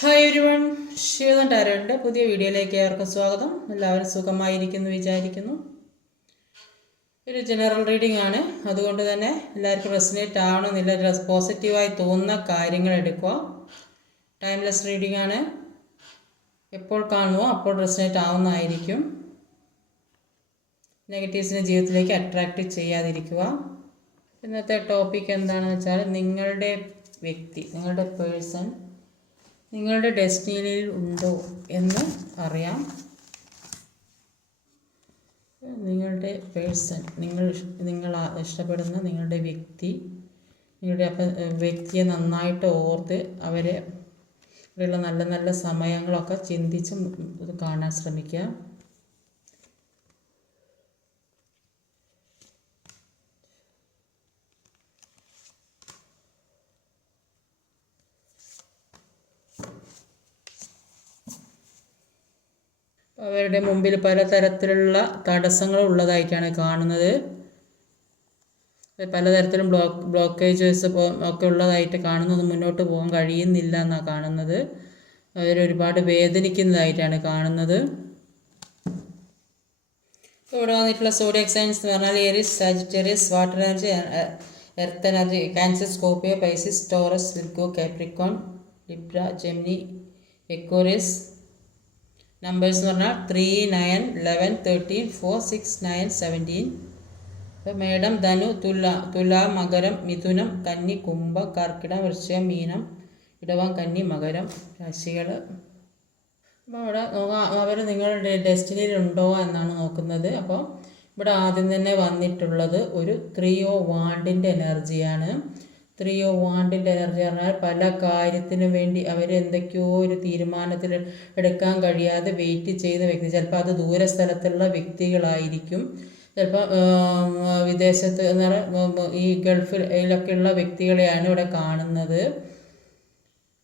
Hi everyone, Shivan ടാരോയുടെ പുതിയ വീഡിയോയിലേക്ക് ഏവർക്കും സ്വാഗതം. എല്ലാവരും സുഖമായിരിക്കുന്നു വിചാരിക്കുന്നു. ഒരു ജനറൽ റീഡിംഗ് ആണ്, അതുകൊണ്ട് തന്നെ എല്ലാവർക്കും റെസനേറ്റ് ആവണമെന്നില്ല. പോസിറ്റീവായി തോന്നുന്ന കാര്യങ്ങൾ എടുക്കുക. ടൈംലെസ് റീഡിംഗ് ആണ്, എപ്പോൾ കാണുമോ അപ്പോൾ റെസനേറ്റ് ആവുന്നതായിരിക്കും. നെഗറ്റീവ്സിനെ ജീവിതത്തിലേക്ക് അട്രാക്റ്റ് ചെയ്യാതിരിക്കുക. ഇന്നത്തെ ടോപ്പിക് എന്താണെന്ന് വെച്ചാൽ, നിങ്ങളുടെ വ്യക്തി, നിങ്ങളുടെ പേഴ്സൺ നിങ്ങളുടെ ഡെസ്റ്റിനിയിൽ ഉണ്ടോ എന്ന് അറിയാം. നിങ്ങളുടെ പേഴ്സൺ, നിങ്ങൾ ഇഷ്ടപ്പെടുന്ന നിങ്ങളുടെ വ്യക്തി, നിങ്ങളുടെ വ്യക്തിയെ നന്നായിട്ട് ഓർത്ത് അവരെയുള്ള നല്ല നല്ല സമയങ്ങളൊക്കെ ചിന്തിച്ച് ഇത് കാണാൻ ശ്രമിക്കുക. അവരുടെ മുമ്പിൽ പലതരത്തിലുള്ള തടസ്സങ്ങൾ ഉള്ളതായിട്ടാണ് കാണുന്നത്. പലതരത്തിലും ബ്ലോക്കേജസ് ഒക്കെ ഉള്ളതായിട്ട് കാണുന്നത്. മുന്നോട്ട് പോകാൻ കഴിയുന്നില്ല എന്നാണ് കാണുന്നത്. അവരൊരുപാട് വേദനിക്കുന്നതായിട്ടാണ് കാണുന്നത്. ഇവിടെ വന്നിട്ടുള്ള സോഡിയക് സൈൻസ് എന്ന് പറഞ്ഞാൽ Aries, Sagittarius, water energy, earth energy, Cancer, Scorpio, Pisces, Taurus, Virgo, Capricorn, Libra, Gemini, Aquarius. Numbers എന്ന് പറഞ്ഞാൽ 3, 9, 11, 13, 4, 6, 9, 17. ഇപ്പോൾ മേടം, ധനു, തുല, മകരം, മിഥുനം, കന്നി, കുംഭം, കർക്കിടകം, വൃശ്ചികം, മീനം, ഇടവം, കന്നി, മകരം രാശികൾ. അപ്പോൾ ഇവിടെ അവർ നിങ്ങളുടെ ഡെസ്റ്റിനിയിൽ ഉണ്ടോ എന്നാണ് നോക്കുന്നത്. അപ്പോൾ ഇവിടെ ആദ്യം തന്നെ വന്നിട്ടുള്ളത് ഒരു 3 ഓഫ് വാണ്ടിൻ്റെ എനർജിയാണ്. 3 ഓഫ് വാണ്ടിൻ്റെ എനർജി പറഞ്ഞാൽ പല കാര്യത്തിനും വേണ്ടി അവരെന്തൊക്കെയോ ഒരു തീരുമാനത്തിൽ എടുക്കാൻ കഴിയാതെ വെയിറ്റ് ചെയ്യുന്ന വ്യക്തി. ചിലപ്പോൾ അത് ദൂരസ്ഥലത്തുള്ള വ്യക്തികളായിരിക്കും, ചിലപ്പോൾ വിദേശത്ത് എന്ന് പറഞ്ഞാൽ ഈ ഗൾഫിലൊക്കെയുള്ള വ്യക്തികളെയാണ് ഇവിടെ കാണുന്നത്.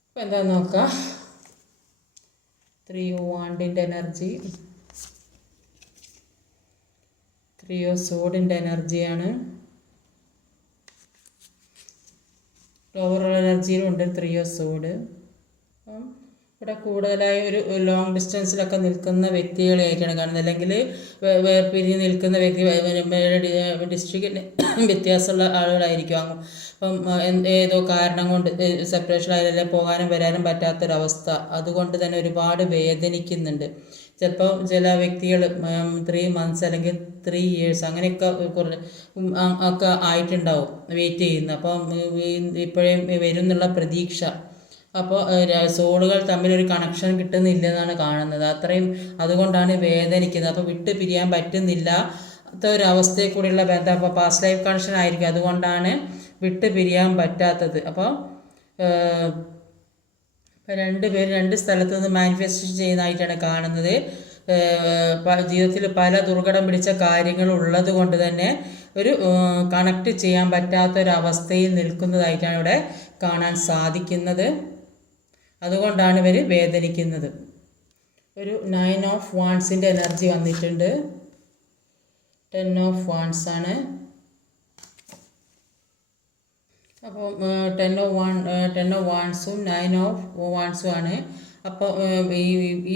അപ്പോൾ എന്താണെന്ന് നോക്കാം. 3 ഓഫ് വാണ്ടിൻ്റെ എനർജി, 3 ഓഫ് സോഡിൻ്റെ എനർജിയാണ്. ഓവറോൾ എനർജിയിലും ഉണ്ട് 3 ഓഫ് സോഡ്. അപ്പം ഇവിടെ കൂടുതലായി ഒരു ലോങ് ഡിസ്റ്റൻസിലൊക്കെ നിൽക്കുന്ന വ്യക്തികളെയായിട്ടാണ് കാണുന്നത്, അല്ലെങ്കിൽ വേർപിരിഞ്ഞ് നിൽക്കുന്ന ഡിസ്ട്രിക്റ്റിൽ വ്യത്യാസമുള്ള ആളുകളായിരിക്കും. അപ്പം ഏതോ കാരണം കൊണ്ട് സെപ്പറേഷനായാലും പോകാനും വരാനും പറ്റാത്തൊരവസ്ഥ, അതുകൊണ്ട് തന്നെ ഒരുപാട് വേദനിക്കുന്നുണ്ട്. ചിലപ്പോൾ ചില വ്യക്തികൾ 3 മന്ത്സ് അല്ലെങ്കിൽ 3 ഇയേഴ്സ് അങ്ങനെയൊക്കെ ഒക്കെ ആയിട്ടുണ്ടാവും വെയിറ്റ് ചെയ്യുന്നത്. അപ്പം ഇപ്പോഴേ വരും എന്നുള്ള പ്രതീക്ഷ. അപ്പോൾ സോളുകൾ തമ്മിലൊരു കണക്ഷൻ കിട്ടുന്നില്ല എന്നാണ് കാണുന്നത്. അതുകൊണ്ടാണ് വേദനിക്കുന്നത്. അപ്പോൾ വിട്ട് പിരിയാൻ പറ്റുന്നില്ല ഒരവസ്ഥയിൽ കൂടിയുള്ള ബന്ധം. അപ്പോൾ പാസ്റ്റ് ലൈഫ് കണക്ഷൻ ആയിരിക്കും, അതുകൊണ്ടാണ് വിട്ട് പിരിയാൻ പറ്റാത്തത്. അപ്പോൾ രണ്ടുപേരും 2 സ്ഥലത്ത് നിന്ന് മാനിഫെസ്റ്റേഷൻ ചെയ്യുന്നതായിട്ടാണ് കാണുന്നത്. ജീവിതത്തിൽ പല ദുർഘടം പിടിച്ച കാര്യങ്ങൾ ഉള്ളത് കൊണ്ട് തന്നെ ഒരു കണക്ട് ചെയ്യാൻ പറ്റാത്തൊരവസ്ഥയിൽ നിൽക്കുന്നതായിട്ടാണ് ഇവിടെ കാണാൻ സാധിക്കുന്നത്. അതുകൊണ്ടാണ് ഇവർ വേദനിക്കുന്നത്. ഒരു 9 ഓഫ് വാൺസിൻ്റെ എനർജി വന്നിട്ടുണ്ട്. 10 ഓഫ് വാൺസ് ആണ്. അപ്പോൾ 10 ഓഫ് വാൺസും 9 ഓഫ് വാൺസും ആണ്. അപ്പോൾ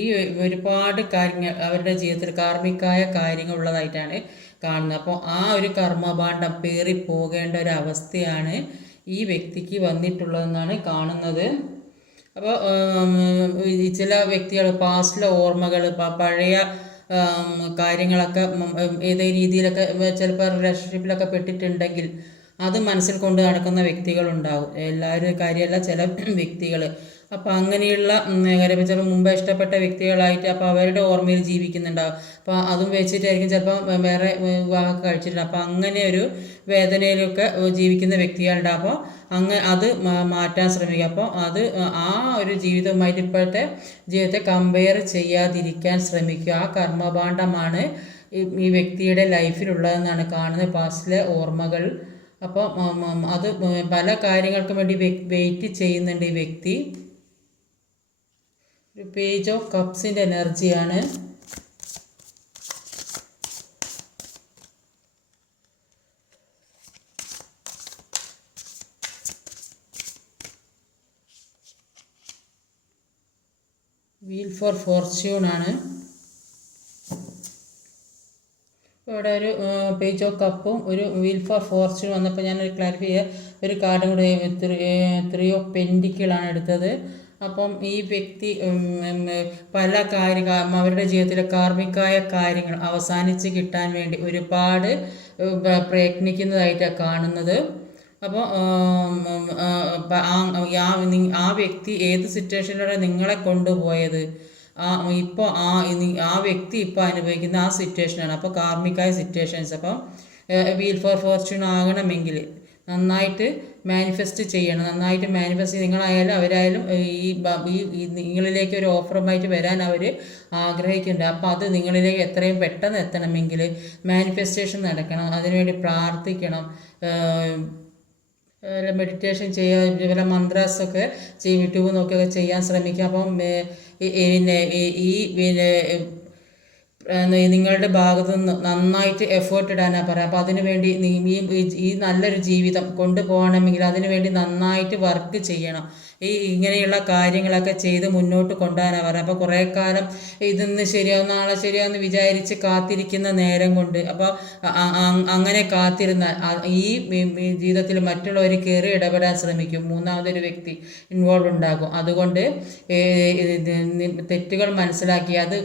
ഈ ഒരുപാട് കാര്യങ്ങൾ അവരുടെ ജീവിതത്തിൽ കാർമ്മികമായ കാര്യങ്ങൾ ഉള്ളതായിട്ടാണ് കാണുന്നത്. അപ്പോൾ ആ ഒരു കർമ്മഭാണ്ഡം പേറിപ്പോകേണ്ട ഒരു അവസ്ഥയാണ് ഈ വ്യക്തിക്ക് വന്നിട്ടുള്ളതെന്നാണ് കാണുന്നത്. അപ്പോൾ ചില വ്യക്തികൾ പാസ്റ്റിലെ ഓർമ്മകൾ, പഴയ കാര്യങ്ങളൊക്കെ ഏതേ രീതിയിലൊക്കെ ചിലപ്പോൾ റിലേഷൻഷിപ്പിലൊക്കെ പെട്ടിട്ടുണ്ടെങ്കിൽ അത് മനസ്സിൽ കൊണ്ട് നടക്കുന്ന വ്യക്തികളുണ്ടാവും. എല്ലാവരും കാര്യമല്ല, ചില വ്യക്തികൾ. അപ്പോൾ അങ്ങനെയുള്ള ചിലപ്പോൾ മുമ്പ് ഇഷ്ടപ്പെട്ട വ്യക്തികളായിട്ട് അപ്പോൾ അവരുടെ ഓർമ്മയിൽ ജീവിക്കുന്നുണ്ടാവും. അപ്പോൾ അതും വെച്ചിട്ടായിരിക്കും ചിലപ്പോൾ വേറെ വിവാഹമൊക്കെ കഴിച്ചിട്ടുണ്ട്. അപ്പോൾ അങ്ങനെ ഒരു വേദനയിലൊക്കെ ജീവിക്കുന്ന വ്യക്തികളുണ്ട്. അപ്പോൾ അത് മാറ്റാൻ ശ്രമിക്കുക. അപ്പോൾ അത് ആ ഒരു ജീവിതവുമായിട്ട് ഇപ്പോഴത്തെ ജീവിതത്തെ കമ്പയർ ചെയ്യാതിരിക്കാൻ ശ്രമിക്കുക. ആ കർമ്മഭാണ്ഡമാണ് ഈ വ്യക്തിയുടെ ലൈഫിലുള്ളതെന്നാണ് കാണുന്നത്, പാസ്റ്റിലെ ഓർമ്മകൾ. അപ്പോൾ അത് പല കാര്യങ്ങൾക്കും വേണ്ടി വെയിറ്റ് ചെയ്യുന്നുണ്ട് ഈ വ്യക്തി. ഒരു പേജ് ഓഫ് കപ്സിൻ്റെ എനർജിയാണ്. വീൽ ഫോർ ഫോർച്യൂൺ ആണ്. ഇവിടെ ഒരു പേജ് ഓഫ് കപ്പും ഒരു വീൽ ഫോർ ഫോർച്യൂൺ വന്നപ്പോൾ ഞാനൊരു ക്ലാരിഫൈ ചെയ്യുക, ഒരു കാർഡും കൂടെ ത്രീ ഓഫ് പെൻഡിക്കിളാണ് എടുത്തത്. അപ്പം ഈ വ്യക്തി പല അവരുടെ ജീവിതത്തിലെ കാർമ്മികമായ കാര്യങ്ങൾ അവസാനിച്ച് കിട്ടാൻ വേണ്ടി ഒരുപാട് പ്രയത്നിക്കുന്നതായിട്ടാണ് കാണുന്നത്. അപ്പോൾ ആ വ്യക്തി ഏത് സിറ്റുവേഷനിലൂടെ നിങ്ങളെ കൊണ്ടുപോയത്, ഇപ്പോൾ ആ വ്യക്തി ഇപ്പോൾ അനുഭവിക്കുന്ന ആ സിറ്റുവേഷനാണ്. അപ്പോൾ കാർമ്മികമായ സിറ്റുവേഷൻസ്. അപ്പോൾ വീൽ ഫോർ ഫോർച്യൂൺ ആകണമെങ്കിൽ നന്നായിട്ട് മാനിഫെസ്റ്റ് ചെയ്യണം. നന്നായിട്ട് മാനിഫെസ്റ്റ് നിങ്ങളായാലും അവരായാലും ഈ നിങ്ങളിലേക്ക് ഒരു ഓഫറുമായിട്ട് വരാൻ അവർ ആഗ്രഹിക്കുന്നുണ്ട്. അപ്പോൾ അത് നിങ്ങളിലേക്ക് എത്രയും പെട്ടെന്ന് എത്തണമെങ്കിൽ മാനിഫെസ്റ്റേഷൻ നടക്കണം. അതിനുവേണ്ടി പ്രാർത്ഥിക്കണം, മെഡിറ്റേഷൻ ചെയ്യുക, ഇതുപോലെ മന്ത്രാസൊക്കെ യൂട്യൂബ് നോക്കിയൊക്കെ ചെയ്യാൻ ശ്രമിക്കുക. അപ്പം പിന്നെ നിങ്ങളുടെ ഭാഗത്തു നിന്ന് നന്നായിട്ട് എഫേർട്ട് ഇടാനാണ് പറയുക. അപ്പോൾ അതിനുവേണ്ടി ഈ നല്ലൊരു ജീവിതം കൊണ്ടുപോകണമെങ്കിൽ അതിനുവേണ്ടി നന്നായിട്ട് വർക്ക് ചെയ്യണം. ഇങ്ങനെയുള്ള കാര്യങ്ങളൊക്കെ ചെയ്ത് മുന്നോട്ട് കൊണ്ടുപോകാനാണ് പറയുക. അപ്പോൾ കുറേ കാലം ഇതൊന്ന് ശരിയാവും നാളെ ശരിയാവുമെന്ന് വിചാരിച്ച് കാത്തിരിക്കുന്ന നേരം കൊണ്ട്, അപ്പോൾ അങ്ങനെ കാത്തിരുന്നാൽ ഈ ജീവിതത്തിൽ മറ്റുള്ളവർ കയറി ഇടപെടാൻ ശ്രമിക്കും, മൂന്നാമതൊരു വ്യക്തി ഇൻവോൾവ് ഉണ്ടാകും. അതുകൊണ്ട് തെറ്റുകൾ മനസ്സിലാക്കി അത്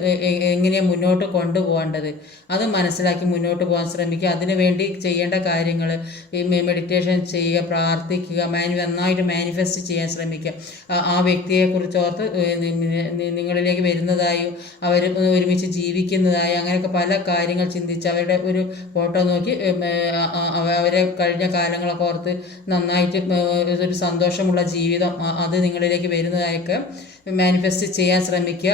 എങ്ങനെയാണ് മുന്നോട്ട് കൊണ്ടുപോകേണ്ടത് അത് മനസ്സിലാക്കി മുന്നോട്ട് പോകാൻ ശ്രമിക്കുക. അതിനുവേണ്ടി ചെയ്യേണ്ട കാര്യങ്ങൾ മെഡിറ്റേഷൻ ചെയ്യുക, പ്രാർത്ഥിക്കുക, നന്നായിട്ട് മാനിഫെസ്റ്റ് ചെയ്യാൻ ശ്രമിക്കുക. ആ വ്യക്തിയെക്കുറിച്ച് ഓർത്ത് നിങ്ങളിലേക്ക് വരുന്നതായും അവർ ഒരുമിച്ച് ജീവിക്കുന്നതായും അങ്ങനെയൊക്കെ പല കാര്യങ്ങൾ ചിന്തിച്ച് അവരുടെ ഒരു ഫോട്ടോ നോക്കി അവരെ കഴിഞ്ഞ കാലങ്ങളൊക്കെ ഓർത്ത് നന്നായിട്ട് ഒരു സന്തോഷമുള്ള ജീവിതം അത് നിങ്ങളിലേക്ക് വരുന്നതായൊക്കെ മാനിഫെസ്റ്റ് ചെയ്യാൻ ശ്രമിക്കുക.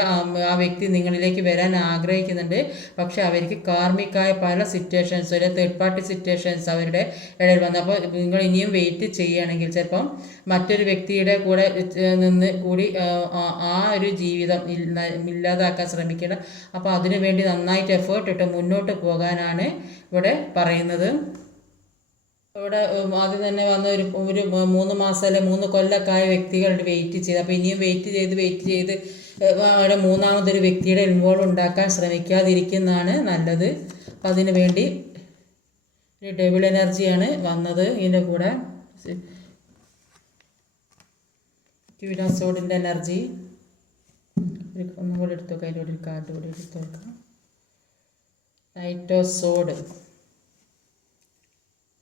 ആ വ്യക്തി നിങ്ങളിലേക്ക് വരാൻ ആഗ്രഹിക്കുന്നുണ്ട്, പക്ഷെ അവർക്ക് കാർമ്മികമായ പല സിറ്റുവേഷൻസ്, ഒരു തേർഡ് പാർട്ടി സിറ്റുവേഷൻസ് അവരുടെ ഇടയിൽ വന്നു. അപ്പോൾ നിങ്ങൾ ഇനിയും വെയിറ്റ് ചെയ്യുകയാണെങ്കിൽ ചിലപ്പം മറ്റൊരു വ്യക്തിയുടെ കൂടെ നിന്ന് കൂടി ആ ഒരു ജീവിതം ഇല്ലാതാക്കാൻ ശ്രമിക്കണം. അപ്പോൾ അതിനു വേണ്ടി നന്നായിട്ട് എഫേർട്ട് ഇട്ട് മുന്നോട്ട് പോകാനാണ് ഇവിടെ പറയുന്നത്. ഇവിടെ ആദ്യം തന്നെ വന്ന ഒരു 3 മാസം അല്ലെ 3 കൊല്ലമൊക്കെ ആയ വ്യക്തികളുടെ വെയിറ്റ് ചെയ്ത്, അപ്പോൾ ഇനിയും വെയിറ്റ് ചെയ്ത് അവിടെ മൂന്നാമതൊരു വ്യക്തിയുടെ ഇൻവോൾവ് ഉണ്ടാക്കാൻ ശ്രമിക്കാതിരിക്കുന്നതാണ് നല്ലത്. അപ്പം അതിനു വേണ്ടി ഒരു ഡബിൾ എനർജിയാണ് വന്നത്. ഇതിൻ്റെ കൂടെ ക്വീൻ ഓഫ് സോഡിൻ്റെ എനർജി ഒന്നും കൂടെ എടുത്തു നോക്കാം. അതിൻ്റെ ഒരു കാർഡ് കൂടി എടുത്തു നോക്കാം. Knight of സോഡ്.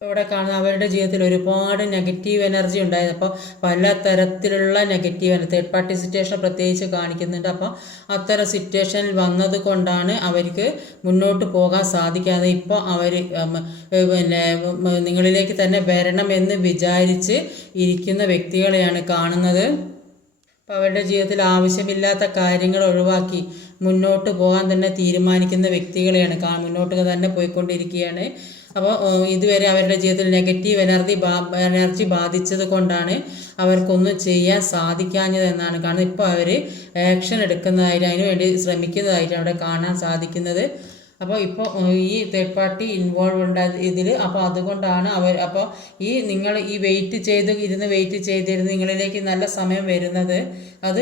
ഇവിടെ കാണുന്ന അവരുടെ ജീവിതത്തിൽ ഒരുപാട് നെഗറ്റീവ് എനർജി ഉണ്ടായത്. അപ്പോൾ പല തരത്തിലുള്ള നെഗറ്റീവ് തേർഡ് പാർട്ടി സിറ്റുവേഷൻ പ്രത്യേകിച്ച് കാണിക്കുന്നുണ്ട്. അപ്പോൾ അത്തരം സിറ്റുവേഷനിൽ വന്നത് കൊണ്ടാണ് അവർക്ക് മുന്നോട്ട് പോകാൻ സാധിക്കാതെ ഇപ്പോൾ അവർ പിന്നെ നിങ്ങളിലേക്ക് തന്നെ വരണമെന്ന് വിചാരിച്ച് ഇരിക്കുന്ന വ്യക്തികളെയാണ് കാണുന്നത്. അപ്പോൾ അവരുടെ ജീവിതത്തിൽ ആവശ്യമില്ലാത്ത കാര്യങ്ങൾ ഒഴിവാക്കി മുന്നോട്ട് പോകാൻ തന്നെ തീരുമാനിക്കുന്ന വ്യക്തികളെയാണ് മുന്നോട്ട് തന്നെ പോയിക്കൊണ്ടിരിക്കുകയാണ്. അപ്പോൾ ഇതുവരെ അവരുടെ ജീവിതത്തിൽ നെഗറ്റീവ് എനർജി ബാധിച്ചത് കൊണ്ടാണ് അവർക്കൊന്നും ചെയ്യാൻ സാധിക്കാഞ്ഞതെന്നാണ് കാണുന്നത്. ഇപ്പോൾ അവർ ആക്ഷൻ എടുക്കുന്നതായിട്ട് അതിനു വേണ്ടി ശ്രമിക്കുന്നതായിട്ട് അവിടെ കാണാൻ സാധിക്കുന്നത്. അപ്പോൾ ഇപ്പോൾ ഈ തേർഡ് പാർട്ടി ഇൻവോൾവ് ഉണ്ടായത് ഇതിൽ. അപ്പോൾ അതുകൊണ്ടാണ് അപ്പോൾ നിങ്ങൾ ഈ വെയിറ്റ് ചെയ്തിരുന്ന് നിങ്ങളിലേക്ക് നല്ല സമയം വരുന്നത് അത്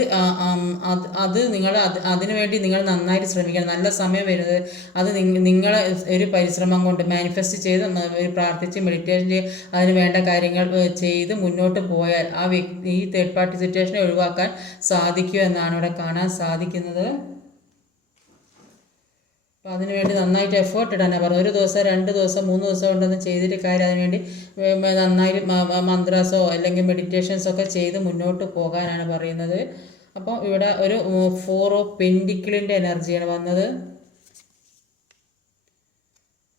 നിങ്ങൾ അതിനുവേണ്ടി നിങ്ങൾ നന്നായിട്ട് ശ്രമിക്കണം. നല്ല സമയം വരുന്നത് അത് നിങ്ങളെ ഒരു പരിശ്രമം കൊണ്ട് മാനിഫെസ്റ്റ് ചെയ്ത് പ്രാർത്ഥിച്ച് മെഡിറ്റേഷൻ ചെയ്ത് അതിന് വേണ്ട കാര്യങ്ങൾ ചെയ്ത് മുന്നോട്ട് പോയാൽ ഈ തേർഡ് പാർട്ടി സിറ്റുവേഷനെ ഒഴിവാക്കാൻ സാധിക്കുമെന്നാണ് ഇവിടെ കാണാൻ സാധിക്കുന്നത്. അപ്പോൾ അതിനുവേണ്ടി നന്നായിട്ട് എഫേർട്ട് ഇടാനാണ് പറഞ്ഞത്. 1 ദിവസം 2 ദിവസം 3 ദിവസം കൊണ്ടൊന്നും ചെയ്തിട്ട് കാര്യം. അതിനുവേണ്ടി നന്നായിട്ട് മന്ത്രാസോ അല്ലെങ്കിൽ മെഡിറ്റേഷൻസോ ഒക്കെ ചെയ്ത് മുന്നോട്ട് പോകാനാണ് പറയുന്നത്. അപ്പോൾ ഇവിടെ ഒരു 4 ഓഫ് പെൻഡിക്കിളിൻ്റെ എനർജിയാണ് വന്നത്.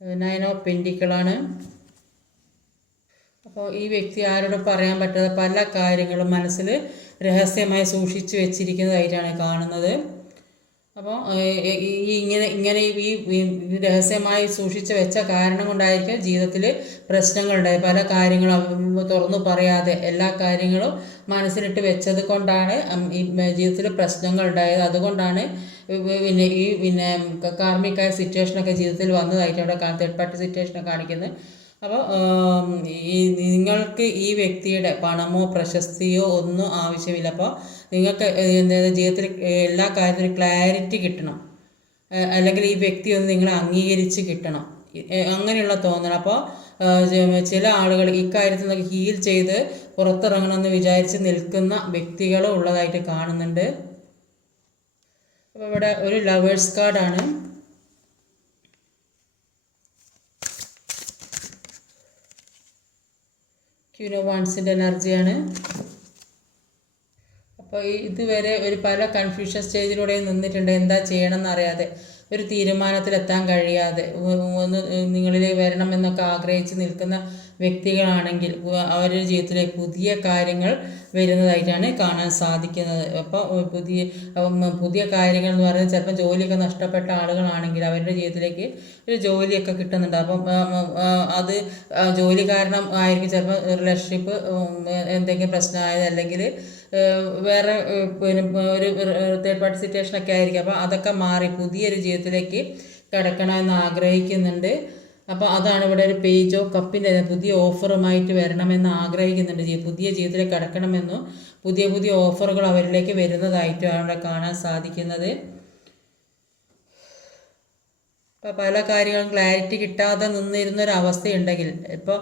9 ഓഫ് പെൻഡിക്കിളാണ്. അപ്പോൾ ഈ വ്യക്തി ആരോടും പറയാൻ പറ്റാത്ത പല കാര്യങ്ങളും മനസ്സിൽ രഹസ്യമായി സൂക്ഷിച്ചു വെച്ചിരിക്കുന്നതായിട്ടാണ് കാണുന്നത്. അപ്പോൾ ഇങ്ങനെ ഈ രഹസ്യമായി സൂക്ഷിച്ച് വെച്ച കാരണം കൊണ്ടായിരിക്കും ജീവിതത്തിൽ പ്രശ്നങ്ങളുണ്ടായി. പല കാര്യങ്ങളും തുറന്നു പറയാതെ എല്ലാ കാര്യങ്ങളും മനസ്സിലിട്ട് വെച്ചത് കൊണ്ടാണ് ഈ ജീവിതത്തിൽ പ്രശ്നങ്ങൾ ഉണ്ടായത്. അതുകൊണ്ടാണ് പിന്നെ കാർമ്മികമായ സിറ്റുവേഷനൊക്കെ ജീവിതത്തിൽ വന്നതായിട്ട് അവിടെ തേർഡ് പാർട്ടി സിറ്റുവേഷനൊക്കെ കാണിക്കുന്നത്. അപ്പോൾ നിങ്ങൾക്ക് ഈ വ്യക്തിയുടെ പണമോ പ്രശസ്തിയോ ഒന്നും ആവശ്യമില്ല. അപ്പോൾ നിങ്ങൾക്ക് എന്താ ജീവിതത്തിൽ എല്ലാ കാര്യത്തിലും ക്ലാരിറ്റി കിട്ടണം, അല്ലെങ്കിൽ ഈ വ്യക്തി ഒന്ന് നിങ്ങളെ അംഗീകരിച്ച് കിട്ടണം, അങ്ങനെയുള്ള തോന്നണം. അപ്പോൾ ചില ആളുകൾ ഇക്കാര്യത്തിൽ നിന്നൊക്കെ ഹീൽ ചെയ്ത് പുറത്തിറങ്ങണമെന്ന് വിചാരിച്ച് നിൽക്കുന്ന വ്യക്തികളും ഉള്ളതായിട്ട് കാണുന്നുണ്ട്. അപ്പോൾ ഇവിടെ ഒരു ലവേഴ്സ് കാർഡാണ്. ക്യൂൻ ഓഫ് വാൻസിൻ്റെ എനർജിയാണ്. അപ്പോൾ ഇതുവരെ ഒരു പല കൺഫ്യൂഷൻ സ്റ്റേജിലൂടെ നിന്നിട്ടുണ്ട്, എന്താ ചെയ്യണമെന്ന് അറിയാതെ, ഒരു തീരുമാനത്തിലെത്താൻ കഴിയാതെ, ഒന്ന് നിങ്ങളിൽ വരണമെന്നൊക്കെ ആഗ്രഹിച്ച് നിൽക്കുന്ന വ്യക്തികളാണെങ്കിൽ അവരുടെ ജീവിതത്തിലെ പുതിയ കാര്യങ്ങൾ വരുന്നതായിട്ടാണ് കാണാൻ സാധിക്കുന്നത്. അപ്പോൾ പുതിയ കാര്യങ്ങൾ എന്ന് പറയുന്നത് ചിലപ്പോൾ ജോലിയൊക്കെ നഷ്ടപ്പെട്ട ആളുകളാണെങ്കിൽ അവരുടെ ജീവിതത്തിലേക്ക് ഒരു ജോലിയൊക്കെ കിട്ടുന്നുണ്ട്. അപ്പം അത് ജോലി കാരണം ആയിരിക്കും ചിലപ്പോൾ റിലേഷൻഷിപ്പ് എന്തെങ്കിലും പ്രശ്നമായത്, അല്ലെങ്കിൽ വേറെ പിന്നെ ഒരു തേർഡ് പാർട്ടി സിറ്റുവേഷനൊക്കെ ആയിരിക്കും. അപ്പോൾ അതൊക്കെ മാറി പുതിയൊരു ജീവിതത്തിലേക്ക് കിടക്കണമെന്ന് ആഗ്രഹിക്കുന്നുണ്ട്. അപ്പോൾ അതാണ് ഇവിടെ ഒരു പേജ് ഓഫ് കപ്പിൻ്റെ പുതിയ ഓഫറുമായിട്ട് വരണമെന്ന് ആഗ്രഹിക്കുന്നുണ്ട്. പുതിയ ജീവിതത്തിലേക്ക് കടക്കണമെന്നും പുതിയ പുതിയ ഓഫറുകൾ അവരിലേക്ക് വരുന്നതായിട്ടുമാണ് ഇവിടെ കാണാൻ സാധിക്കുന്നത്. ഇപ്പോൾ പല കാര്യങ്ങളും ക്ലാരിറ്റി കിട്ടാതെ നിന്നിരുന്നൊരവസ്ഥയുണ്ടെങ്കിൽ ഇപ്പോൾ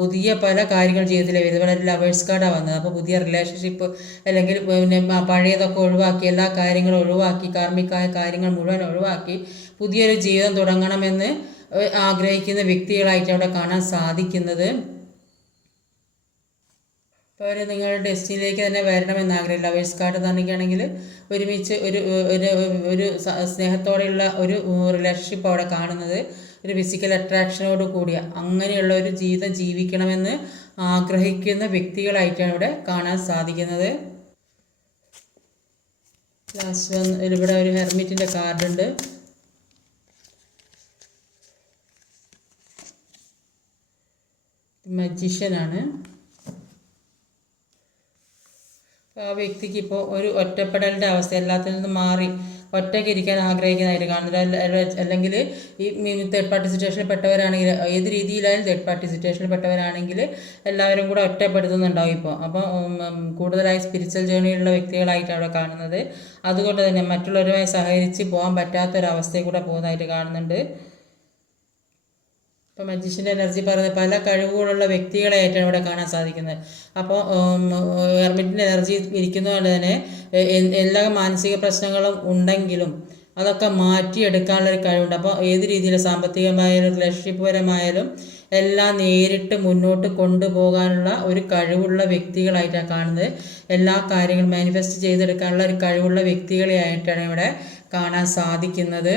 പുതിയ പല കാര്യങ്ങൾ ജീവിതത്തിൽ വരുന്നത്. ഇവിടെ ഒരു ലവേഴ്സ് കാർഡാണ് വന്നത്. അപ്പോൾ പുതിയ റിലേഷൻഷിപ്പ് അല്ലെങ്കിൽ പിന്നെ പഴയതൊക്കെ ഒഴിവാക്കി, എല്ലാ കാര്യങ്ങളും ഒഴിവാക്കി, കാർമ്മികമായ കാര്യങ്ങൾ മുഴുവൻ ഒഴിവാക്കി പുതിയൊരു ജീവിതം തുടങ്ങണമെന്ന് ആഗ്രഹിക്കുന്ന വ്യക്തികളായിട്ട് അവിടെ കാണാൻ സാധിക്കുന്നത്. അപ്പോൾ അവർ നിങ്ങളുടെ ഡെസ്റ്റിനിലേക്ക് തന്നെ വരണമെന്ന് ആഗ്രഹം. ലവേഴ്സ് കാർഡ് തന്നിക്കുകയാണെങ്കിൽ ഒരുമിച്ച് ഒരു സ്നേഹത്തോടെയുള്ള ഒരു റിലേഷൻഷിപ്പ് അവിടെ കാണുന്നത്, ഒരു ഫിസിക്കൽ അട്രാക്ഷനോട് കൂടിയ അങ്ങനെയുള്ള ഒരു ജീവിതം ജീവിക്കണമെന്ന് ആഗ്രഹിക്കുന്ന വ്യക്തികളായിട്ടാണ് ഇവിടെ കാണാൻ സാധിക്കുന്നത്. ലാസ്റ്റ് ഇവിടെ ഒരു ഹെർമിറ്റിൻ്റെ കാർഡുണ്ട്. മജീഷ്യനാണ്. ആ വ്യക്തിക്ക് ഇപ്പോൾ ഒരു ഒറ്റപ്പെടലിൻ്റെ അവസ്ഥ, എല്ലാത്തിൽ നിന്നും മാറി ഒറ്റയ്ക്ക് ഇരിക്കാൻ ആഗ്രഹിക്കുന്നതായിട്ട് കാണുന്നില്ല. അല്ലെങ്കിൽ ഈ തേർഡ് പാർട്ടി സിറ്റുവേഷനിൽ പെട്ടവരാണെങ്കിൽ, ഏത് രീതിയിലായാലും തേർഡ് പാർട്ടി സിറ്റുവേഷനിൽ പെട്ടവരാണെങ്കിൽ എല്ലാവരും കൂടെ ഒറ്റപ്പെടുത്തുന്നുണ്ടാവും ഇപ്പോൾ. അപ്പോൾ കൂടുതലായി സ്പിരിച്വൽ ജേണിയിലുള്ള വ്യക്തികളായിട്ട് അവിടെ കാണുന്നത്. അതുകൊണ്ട് തന്നെ മറ്റുള്ളവരുമായി സഹകരിച്ച് പോകാൻ പറ്റാത്തൊരവസ്ഥയിൽ കൂടെ പോകുന്നതായിട്ട് കാണുന്നുണ്ട്. ഇപ്പോൾ മജീഷ്യൻ്റെ എനർജി പറയുന്നത് പല കഴിവുകളുള്ള വ്യക്തികളെയായിട്ടാണ് ഇവിടെ കാണാൻ സാധിക്കുന്നത്. അപ്പോൾ ഹെർമിറ്റിൻ്റെ എനർജി ഇരിക്കുന്നതുകൊണ്ട് തന്നെ എല്ലാ മാനസിക പ്രശ്നങ്ങളും ഉണ്ടെങ്കിലും അതൊക്കെ മാറ്റിയെടുക്കാനുള്ളൊരു കഴിവുണ്ട്. അപ്പോൾ ഏത് രീതിയിൽ സാമ്പത്തികമായാലും റിലേഷൻഷിപ്പ് പരമായാലും എല്ലാം നേരിട്ട് മുന്നോട്ട് കൊണ്ടുപോകാനുള്ള ഒരു കഴിവുള്ള വ്യക്തികളായിട്ടാണ് കാണുന്നത്. എല്ലാ കാര്യങ്ങളും മാനിഫെസ്റ്റ് ചെയ്തെടുക്കാനുള്ള ഒരു കഴിവുള്ള വ്യക്തികളെയായിട്ടാണ് ഇവിടെ കാണാൻ സാധിക്കുന്നത്.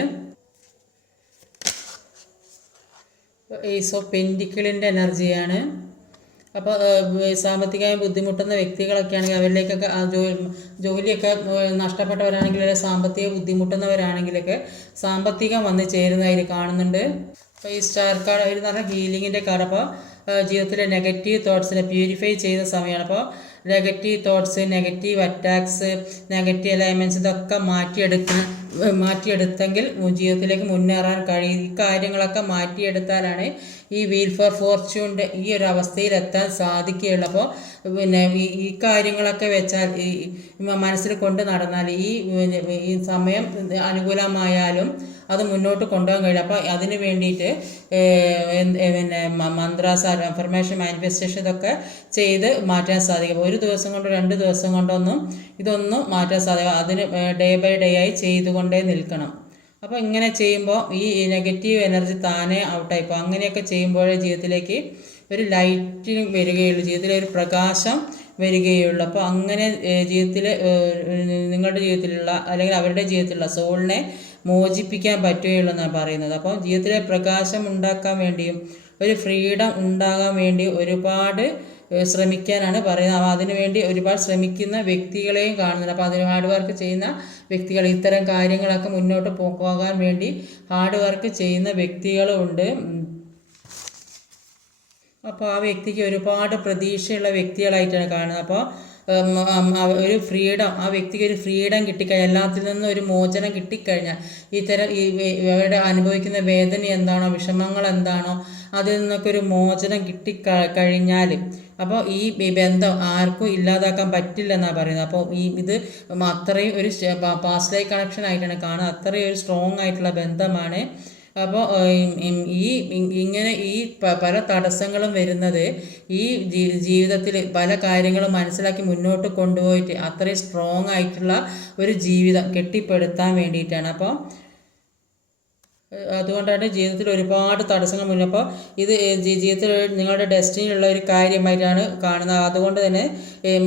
ഏസ് ഓഫ് പെൻറ്റിക്കിളിൻ്റെ എനർജിയാണ്. അപ്പോൾ സാമ്പത്തികമായി ബുദ്ധിമുട്ടുന്ന വ്യക്തികളൊക്കെ ആണെങ്കിൽ അവരിലേക്കൊക്കെ ജോലിയൊക്കെ നഷ്ടപ്പെട്ടവരാണെങ്കിൽ, സാമ്പത്തിക ബുദ്ധിമുട്ടുന്നവരാണെങ്കിലൊക്കെ സാമ്പത്തികം വന്ന് ചേരുന്നതായിട്ട് കാണുന്നുണ്ട്. അപ്പോൾ ഈ സ്റ്റാർ കാർഡ് അവർ എന്ന് പറഞ്ഞാൽ ഹീലിങ്ങിൻ്റെ കാർഡ്. അപ്പോൾ ജീവിതത്തിലെ നെഗറ്റീവ് തോട്ട്സിനെ പ്യൂരിഫൈ ചെയ്യുന്ന സമയമാണ്. അപ്പോൾ negative thoughts, negative attacks, negative alignments ഇതൊക്കെ മാറ്റിയെടുത്തെങ്കിൽ ജീവിതത്തിലേക്ക് മുന്നേറാൻ കഴിയും. ഈ കാര്യങ്ങളൊക്കെ മാറ്റിയെടുത്താലാണ് ഈ വീൽ ഫോർ ഫോർച്യൂണിൻ്റെ ഈ ഒരു അവസ്ഥയിലെത്താൻ സാധിക്കുകയുള്ളൂ. അപ്പോൾ പിന്നെ ഈ കാര്യങ്ങളൊക്കെ വെച്ചാൽ ഈ മനസ്സിൽ കൊണ്ട് നടന്നാൽ ഈ സമയം അനുകൂലമായാലും അത് മുന്നോട്ട് കൊണ്ടുപോകാൻ കഴിയും. അപ്പോൾ അതിന് വേണ്ടിയിട്ട് പിന്നെ മന്ത്രാസ്, അഫർമേഷൻ, മാനിഫെസ്റ്റേഷൻ ഇതൊക്കെ ചെയ്ത് മാറ്റാൻ സാധിക്കും. ഒരു ദിവസം കൊണ്ട് 2 ദിവസം കൊണ്ടൊന്നും ഇതൊന്നും മാറ്റാൻ സാധിക്കും. അതിന് ഡേ ബൈ ഡേ ആയി ചെയ്തുകൊണ്ടേ നിൽക്കണം. അപ്പോൾ ഇങ്ങനെ ചെയ്യുമ്പോൾ ഈ നെഗറ്റീവ് എനർജി താനേ ഔട്ടായിപ്പോൾ. അങ്ങനെയൊക്കെ ചെയ്യുമ്പോഴേ ജീവിതത്തിലേക്ക് ഒരു ലൈറ്റിന് വരികയുള്ളൂ, ജീവിതത്തിലെ ഒരു പ്രകാശം വരികയുള്ളൂ. അപ്പോൾ അങ്ങനെ ജീവിതത്തിൽ നിങ്ങളുടെ ജീവിതത്തിലുള്ള അല്ലെങ്കിൽ അവരുടെ ജീവിതത്തിലുള്ള സോളിനെ മോചിപ്പിക്കാൻ പറ്റുകയുള്ളൂ എന്നാണ് പറയുന്നത്. അപ്പോൾ ജീവിതത്തിലെ പ്രകാശം ഉണ്ടാക്കാൻ വേണ്ടിയും ഒരു ഫ്രീഡം ഉണ്ടാകാൻ വേണ്ടി ഒരുപാട് ശ്രമിക്കാനാണ് പറയുന്നത്. അപ്പോൾ അതിനുവേണ്ടി ഒരുപാട് ശ്രമിക്കുന്ന വ്യക്തികളെയും കാണുന്നുണ്ട്. അപ്പോൾ അതിന് ഹാർഡ് വർക്ക് ചെയ്യുന്ന വ്യക്തികൾ, ഇത്തരം കാര്യങ്ങളൊക്കെ മുന്നോട്ട് പോകാൻ വേണ്ടി ഹാർഡ് വർക്ക് ചെയ്യുന്ന വ്യക്തികളും ഉണ്ട്. അപ്പോൾ ആ വ്യക്തിക്ക് ഒരുപാട് പ്രതീക്ഷയുള്ള വ്യക്തികളായിട്ടാണ് കാണുന്നത്. അപ്പോൾ ഒരു ഫ്രീഡം, ആ വ്യക്തിക്ക് ഒരു ഫ്രീഡം കിട്ടിക്കഴിഞ്ഞാൽ, എല്ലാത്തിൽ നിന്നും ഒരു മോചനം കിട്ടിക്കഴിഞ്ഞാൽ, ഇത്തരം അവരുടെ അനുഭവിക്കുന്ന വേദന എന്താണോ, വിഷമങ്ങൾ എന്താണോ, അതിൽ നിന്നൊക്കെ ഒരു മോചനം കിട്ടിക്കഴിഞ്ഞാൽ അപ്പോൾ ഈ ബന്ധം ആർക്കും ഇല്ലാതാക്കാൻ പറ്റില്ലെന്നാണ് പറയുന്നത്. അപ്പോൾ ഇത് അത്രയും ഒരു പാസ്റ്റ് ലൈഫ് കണക്ഷൻ ആയിട്ടാണ് കാണുന്നത്. അത്രയും ഒരു സ്ട്രോങ് ആയിട്ടുള്ള ബന്ധമാണ്. അപ്പോൾ ഇങ്ങനെ പല തടസ്സങ്ങളും വരുന്നത് ഈ ജീവിതത്തിൽ പല കാര്യങ്ങളും മനസ്സിലാക്കി മുന്നോട്ട് കൊണ്ടുപോയിട്ട് അത്രയും സ്ട്രോങ് ആയിട്ടുള്ള ഒരു ജീവിതം കെട്ടിപ്പടുത്താൻ വേണ്ടിയിട്ടാണ്. അപ്പോൾ അതുകൊണ്ടാണ് ജീവിതത്തിൽ ഒരുപാട് തടസ്സങ്ങൾ മുന്നിൽ. അപ്പോൾ ഇത് ജീവിതത്തിൽ നിങ്ങളുടെ ഡെസ്റ്റിനിയുള്ള ഒരു കാര്യമായിട്ടാണ് കാണുന്നത്. അതുകൊണ്ട് തന്നെ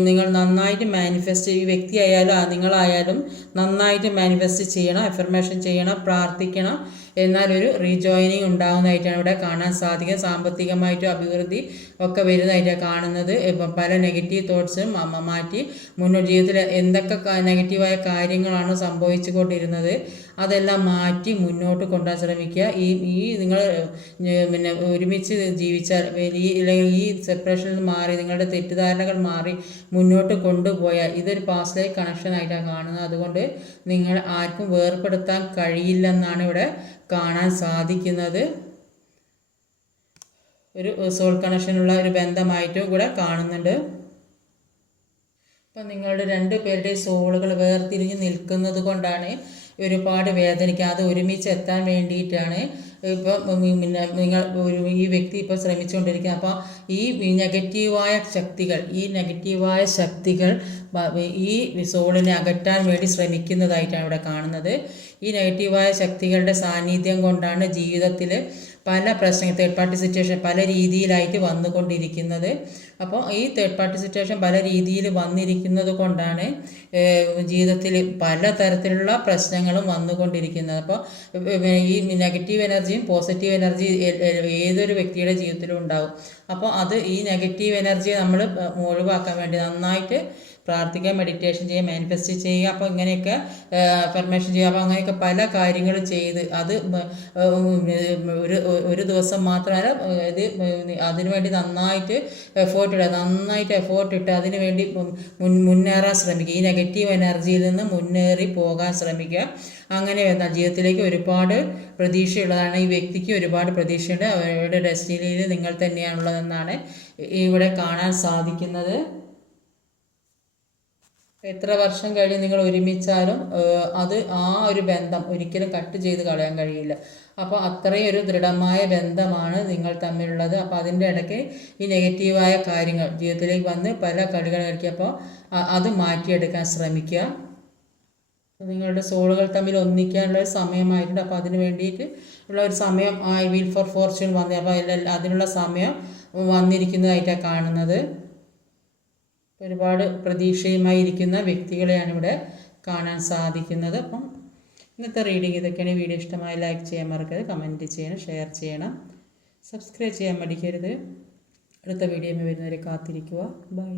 നിങ്ങൾ നന്നായിട്ട് മാനിഫെസ്റ്റ്, ഈ വ്യക്തിയായാലും നിങ്ങളായാലും നന്നായിട്ട് മാനിഫെസ്റ്റ് ചെയ്യണം, അഫർമേഷൻ ചെയ്യണം, പ്രാർത്ഥിക്കണം. എന്നാലൊരു റീജോയിനിങ് ഉണ്ടാകുന്നതായിട്ടാണ് ഇവിടെ കാണാൻ സാധിക്കുക. സാമ്പത്തികമായിട്ടും അഭിവൃദ്ധി ഒക്കെ വരുന്നതായിട്ടാണ് കാണുന്നത്. പല നെഗറ്റീവ് തോട്ട്സും മാറ്റി മുന്നോട്ട് ജീവിതത്തിൽ എന്തൊക്കെ നെഗറ്റീവായ കാര്യങ്ങളാണ് സംഭവിച്ചു കൊണ്ടിരുന്നത് അതെല്ലാം മാറ്റി മുന്നോട്ട് കൊണ്ടുപോകാൻ ശ്രമിക്കുക. ഈ നിങ്ങൾ പിന്നെ ഒരുമിച്ച് ജീവിച്ചാൽ ഈ സെപ്പറേഷനിൽ മാറി നിങ്ങളുടെ തെറ്റിദ്ധാരണകൾ മാറി മുന്നോട്ട് കൊണ്ടുപോയാൽ ഇതൊരു പാസ്റ്റ് ലൈഫ് കണക്ഷൻ ആയിട്ടാണ് കാണുന്നത്. അതുകൊണ്ട് നിങ്ങൾ ആർക്കും വേർപെടുത്താൻ കഴിയില്ലെന്നാണ് ഇവിടെ കാണാൻ സാധിക്കുന്നത്. ഒരു സോൾ കണക്ഷനുള്ള ഒരു ബന്ധമായിട്ടും കൂടെ കാണുന്നുണ്ട്. അപ്പം നിങ്ങളുടെ 2 പേരുടെയും സോളുകൾ വേർതിരിഞ്ഞ് നിൽക്കുന്നത് കൊണ്ടാണ് ഒരുപാട് വേദനിക്കുക. അത് ഒരുമിച്ച് എത്താൻ വേണ്ടിയിട്ടാണ് ഇപ്പം പിന്നെ ഈ വ്യക്തി ഇപ്പോൾ ശ്രമിച്ചുകൊണ്ടിരിക്കുന്നത്. അപ്പോൾ ഈ നെഗറ്റീവായ ശക്തികൾ ഈ സോളിനെ അകറ്റാൻ വേണ്ടി ശ്രമിക്കുന്നതായിട്ടാണ് ഇവിടെ കാണുന്നത്. ഈ നെഗറ്റീവായ ശക്തികളുടെ സാന്നിധ്യം കൊണ്ടാണ് ജീവിതത്തിൽ പല പ്രശ്നങ്ങൾ, തേർഡ് പാർട്ടി സിറ്റുവേഷൻ പല രീതിയിലായിട്ട് വന്നുകൊണ്ടിരിക്കുന്നത്. അപ്പോൾ ഈ തേർഡ് പാർട്ടി സിറ്റുവേഷൻ പല രീതിയിൽ വന്നിരിക്കുന്നത് കൊണ്ടാണ് ജീവിതത്തിൽ പല തരത്തിലുള്ള പ്രശ്നങ്ങളും വന്നുകൊണ്ടിരിക്കുന്നത്. അപ്പോൾ ഈ നെഗറ്റീവ് എനർജിയും പോസിറ്റീവ് എനർജി ഏതൊരു വ്യക്തിയുടെ ജീവിതത്തിലും ഉണ്ടാവും. അപ്പോൾ ഈ നെഗറ്റീവ് എനർജിയെ നമ്മൾ ഒഴിവാക്കാൻ വേണ്ടി നന്നായിട്ട് പ്രാർത്ഥിക്കുക, മെഡിറ്റേഷൻ ചെയ്യുക, മാനിഫെസ്റ്റ് ചെയ്യുക. അപ്പോൾ ഇങ്ങനെയൊക്കെ അഫർമേഷൻ ചെയ്യുക. അപ്പോൾ അങ്ങനെയൊക്കെ പല കാര്യങ്ങളും ചെയ്ത് അത് ഒരു ദിവസം മാത്രമല്ല, അതിനുവേണ്ടി നന്നായിട്ട് എഫേർട്ട് ഇട്ട് അതിനുവേണ്ടി മുന്നേറാൻ ശ്രമിക്കുക. ഈ നെഗറ്റീവ് എനർജിയിൽ നിന്ന് മുന്നേറി പോകാൻ ശ്രമിക്കുക. അങ്ങനെ എന്നാൽ ജീവിതത്തിലേക്ക് ഒരുപാട് പ്രതീക്ഷയുള്ളതാണ്. ഈ വ്യക്തിക്ക് ഒരുപാട് പ്രതീക്ഷയുണ്ട്. അവരുടെ ഡെസ്റ്റിനിയിൽ നിങ്ങൾ തന്നെയാണുള്ളതെന്നാണ് ഇവിടെ കാണാൻ സാധിക്കുന്നത്. എത്ര വർഷം കഴിഞ്ഞ് നിങ്ങൾ ഒരുമിച്ചാലും അത് ഒരു ബന്ധം ഒരിക്കലും കട്ട് ചെയ്ത് കളയാൻ കഴിയില്ല. അപ്പോൾ അത്രയും ഒരു ദൃഢമായ ബന്ധമാണ് നിങ്ങൾ തമ്മിലുള്ളത്. അപ്പോൾ അതിൻ്റെ ഇടയ്ക്ക് ഈ നെഗറ്റീവായ കാര്യങ്ങൾ ജീവിതത്തിലേക്ക് വന്ന് പല കളികൾ കളിക്കുക. അപ്പോൾ അത് മാറ്റിയെടുക്കാൻ ശ്രമിക്കുക. നിങ്ങളുടെ സോളുകൾ തമ്മിൽ ഒന്നിക്കാനുള്ള ഒരു സമയമായിട്ടുണ്ട്. അപ്പോൾ അതിന് വേണ്ടിയിട്ട് ഉള്ള ഒരു സമയം വീൽ ഫോർ ഫോർച്യൂൺ വന്നു. അപ്പോൾ അതിനുള്ള സമയം വന്നിരിക്കുന്നതായിട്ടാണ് കാണുന്നത്. ഒരുപാട് പ്രതീക്ഷയുമായി ഇരിക്കുന്ന വ്യക്തികളെയാണ് ഇവിടെ കാണാൻ സാധിക്കുന്നത്. അപ്പം ഇന്നത്തെ റീഡിങ് ഇതൊക്കെയാണ്. വീഡിയോ ഇഷ്ടമായി ലൈക്ക് ചെയ്യാൻ മറക്കരുത്, കമൻറ്റ് ചെയ്യണം, ഷെയർ ചെയ്യണം, സബ്സ്ക്രൈബ് ചെയ്യാൻ മടിക്കരുത്. അടുത്ത വീഡിയോയിൽ വരുന്നവരെ കാത്തിരിക്കുക. ബൈ.